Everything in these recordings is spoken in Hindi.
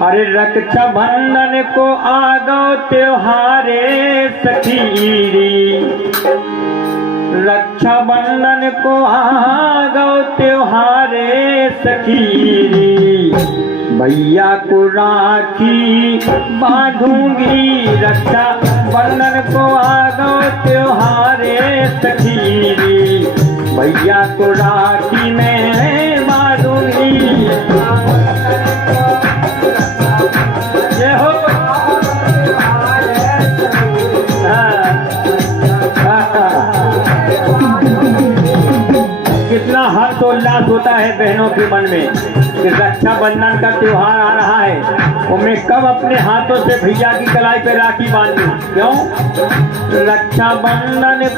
अरे रक्षा बंधन को आ गो त्योहारे सखीरी, रक्षा बंधन को आ गो त्योहारे सखीरी, भैया को राखी बांधूंगी, रक्षा बंधन को आ गो त्योहारे सखीरी, भैया को राखी में बांधूंगी। कितना हर्षोल्लास होता है बहनों के मन में कि रक्षा बंधन का त्योहार आ रहा है और मैं कब अपने हाथों से भैया की कलाई पे राखी बांधूं। क्यों? रक्षा बंधन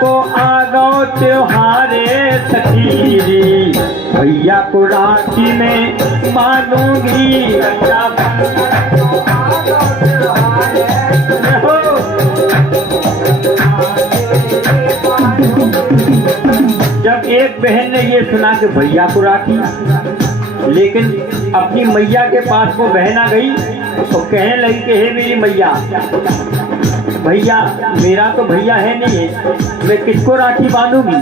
को आ गो त्योहारे सखीरी, भैया को राखी में बांधूंगी, रक्षा बंधन को आ गो त्योहारे। जब एक बहन ने ये सुना कि भैया को राखी, लेकिन अपनी मैया के पास वो बहन आ गई तो कहने लगी कि हे मेरी मैया, भैया मेरा तो भैया है नहीं है, मैं किसको राखी बांधूंगी।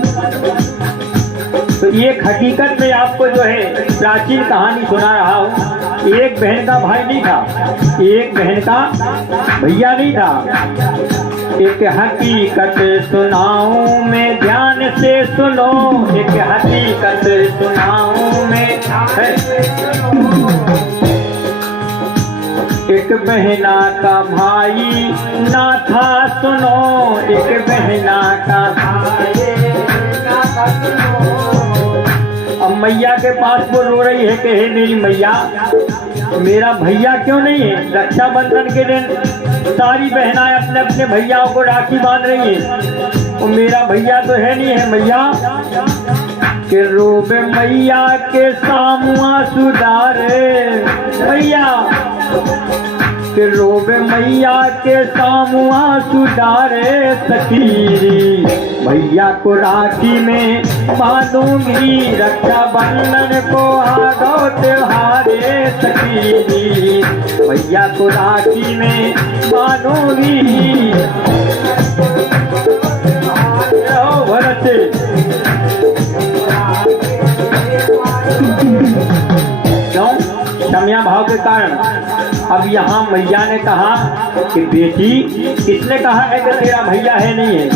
तो एक हकीकत में आपको जो है प्राचीन कहानी सुना रहा हूँ। एक बहन का भाई नहीं था, एक बहन का भैया नहीं था। एक हकीकत सुनाऊं मैं, ध्यान से सुनो, एक हकीकत सुनाऊं मैं। एक बहना का भाई ना था सुनो, एक बहना का भाई ना था सुनो। अब मैया के पास वो रो रही है कि हे मेरी मैया, मेरा भैया क्यों नहीं है। रक्षाबंधन के दिन सारी बहनाएं अपने अपने भैयाओं को राखी बांध रही है और मेरा भैया तो है नहीं है। मैया के रोबे मैया के सामुआ सुधारे, मैया के रोबे मैया के सामुआ सुधारे सखीरी, भैया को राखी में बांधूंगी, रक्षा बंधन को आ गो त्योहारे सखीरी, भैया को राखी में बांधूंगी। भरत क्यों? क्षम्या भाव के कारण। अब यहाँ मैया ने कहा कि बेटी, किसने कहा है कि तेरा भैया है नहीं है।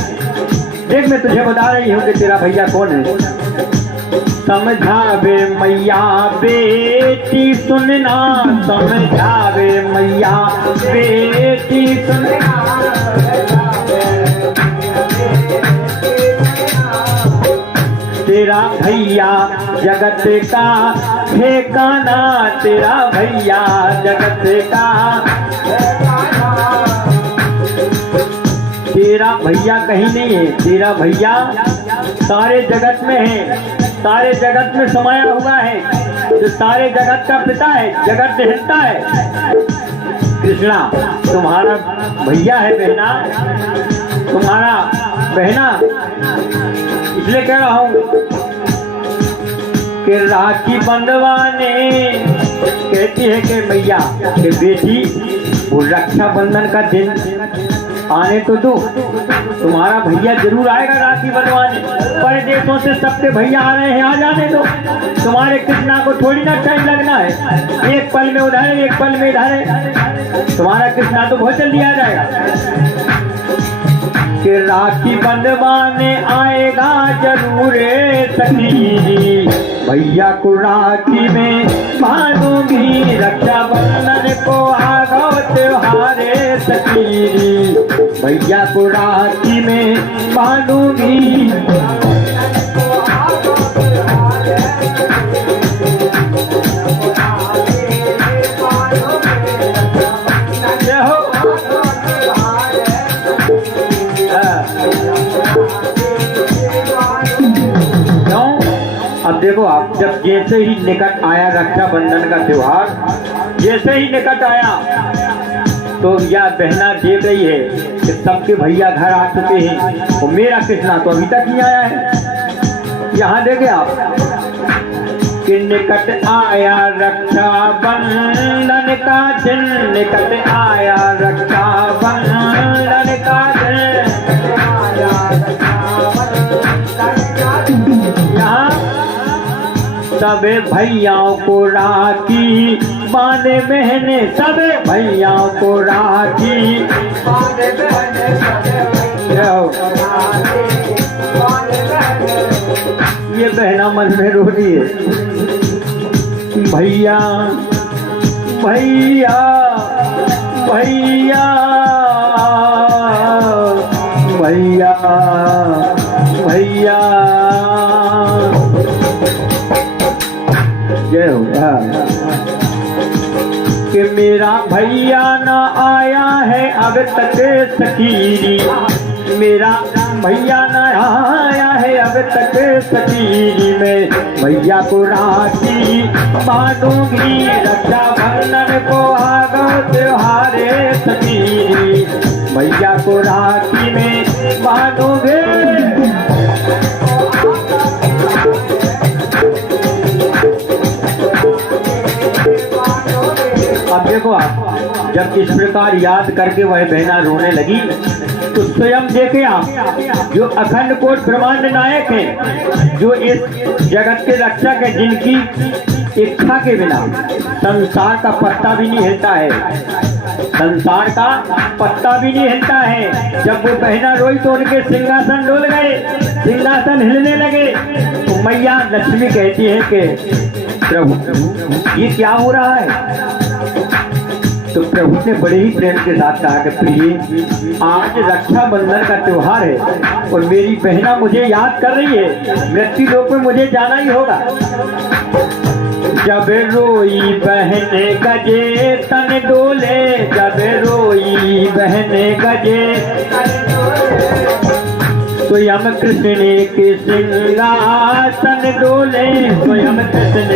देख मैं तुझे बता रही हूँ कि तेरा भैया कौन है। समझावे मैया बेटी सुनना, समझावे मैया बेटी सुनना, तेरा भैया जगत का ठिकाना, तेरा भैया जगत का ठिकाना। तेरा भैया कहीं नहीं है, तेरा भैया सारे जगत में है, सारे जगत में समाया हुआ है, जो सारे जगत का पिता है, जगत निहंता है। कृष्णा तुम्हारा भैया है बहना, तुम्हारा बहना। इसलिए कह रहा हूं कि राखी बंधवाने कहती है कि मैया कि बेटी वो रक्षाबंधन का दिन आने तो दो, तुम्हारा भैया जरूर आएगा राखी बंधवाने। परदेशों से सबके भैया आ रहे हैं, आ जाने दो, तुम्हारे कृष्णा को थोड़ी ना टाइम लगना है। एक पल में उधर है, एक पल में इधर है, तुम्हारा कृष्णा तो बहुत जल्दी आ जाएगा। कि राखी बंधवाने आएगा जरूर सखीरी, भैया को राखी में बांधूंगी, रक्षाबंधन को आ गो त्योहारे सखीरी, भैया को राखी में बांधूंगी। अब देखो आप, जब जैसे ही निकट आया रक्षाबंधन का त्योहार, जैसे ही निकट आया तो यह बहना देख रही है कि सबके भैया घर आ चुके हैं और मेरा कृष्णा तो अभी तक नहीं आया है। यहाँ देखे आप, कि निकट आया रक्षा बंधन का दिन, निकट आया रक्षा बंधन का दिन। यहाँ सबे भैयाओं को राखी बांधे बहने, सबे भैयाओं को राखी बांधे बहने, ये बहना मन में रो रही है। भैया भैया भैया भैया भैया, जय हो। कि मेरा भैया ना आया है अब तक सकीरी, मेरा भैया न आया है अब तक सकीरी में। भैया को राखी बांधूंगी, रक्षा बंधन को आगो त्योहारे सकीरी। भैया को राखी में बांधूंगी। अब देखो आप, जब इस प्रकार याद करके वह बहना रोने लगी तो स्वयं देखे आप जो अखंड कोट ब्रह्मांड नायक है, जो इस जगत के रक्षक है, जिनकी इच्छा के बिना संसार का पत्ता भी नहीं हिलता है, संसार का पत्ता भी नहीं हिलता है। जब वो बहना रोई तो उनके सिंहासन डोल गए, सिंहासन हिलने लगे। तो मैया लक्ष्मी कहती है कि प्रभु ये क्या हो रहा है? तो प्रभु ने बड़े ही प्रेम के साथ कहा कि प्रिय, आज रक्षाबंधन का त्योहार है और मेरी बहना मुझे याद कर रही है, मृत्यु लोक में मुझे जाना ही होगा। जब रोई बहने गजे तन डोले, जब रोई बहने गजे स्वयं कृष्ण के सिंहासन डोले, स्वयं कृष्ण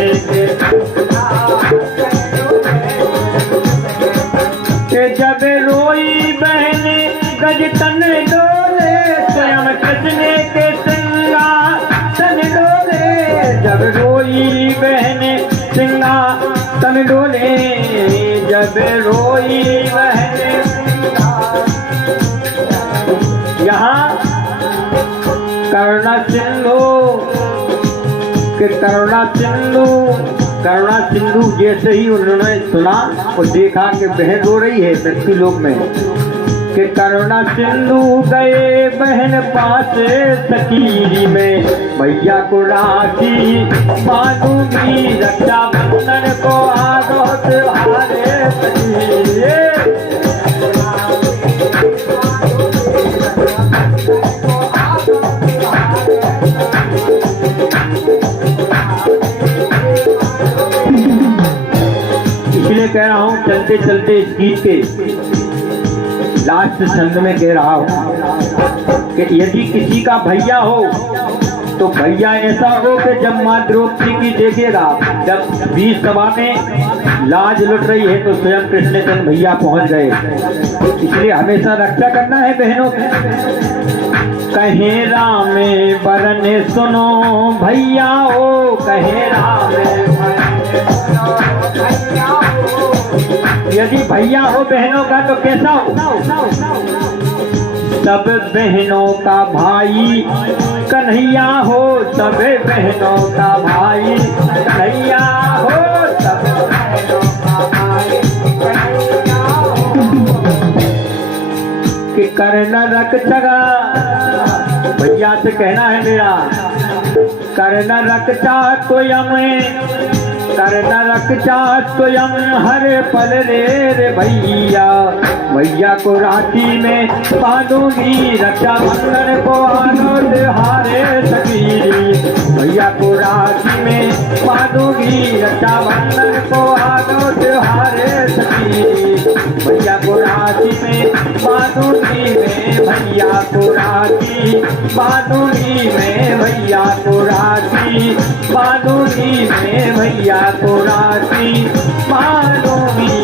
के जब रोई बहने गज तन डोले, स्वयं कृष्ण के सिंहासन डोले। जब रोई बहने सिंहासन डोले, जब रोई बहने। यहाँ करुणा सिंधु के करुणा सिंधु जैसे ही उन्होंने सुना और देखा कि बहन रो रही है मृत्यु लोक में, कि करुणा सिंधु गए बहन पास सकीरी में। भैया को राखी बांधूंगी, रक्षा बंधन को आगो त्योहारे सकीरी। इसलिए कह रहा हूँ, चलते चलते इस गीत के लास्ट छंद में कह रहा हूँ कि यदि किसी का भैया हो तो भैया ऐसा हो कि जब माँ द्रौपदी की देखेगा, जब बीच सभा में लाज लुट रही है तो स्वयं कृष्णचंद्र भैया पहुंच गए। इसलिए हमेशा रक्षा करना है बहनों की। कहे राम बरन सुनो भैया हो, कहे राम यदि भैया हो बहनों का तो कैसा हो? सब बहनों का भाई कन्हैया हो, सब बहनों का भाई कन्हैया हो, सब बहनों का भाई कन्हैया हो। कि करना रक्षा, भैया से कहना है मेरा, करना रक्षा तो यमें, करना रक्षा स्वयं हर पल रे भैया। भैया को राखी में बांधूंगी, रक्षा बंधन को आगो त्योहारे सकीरी। भैया को राखी में बांधूंगी, रक्षा बंधन को आगो त्योहारे सकीरी। भैया को राखी में बांधूंगी मैं, भैया को राखी बांधूंगी मैं, भैया को राखी बांधूंगी मैं, भैया को राखी बांधूंगी।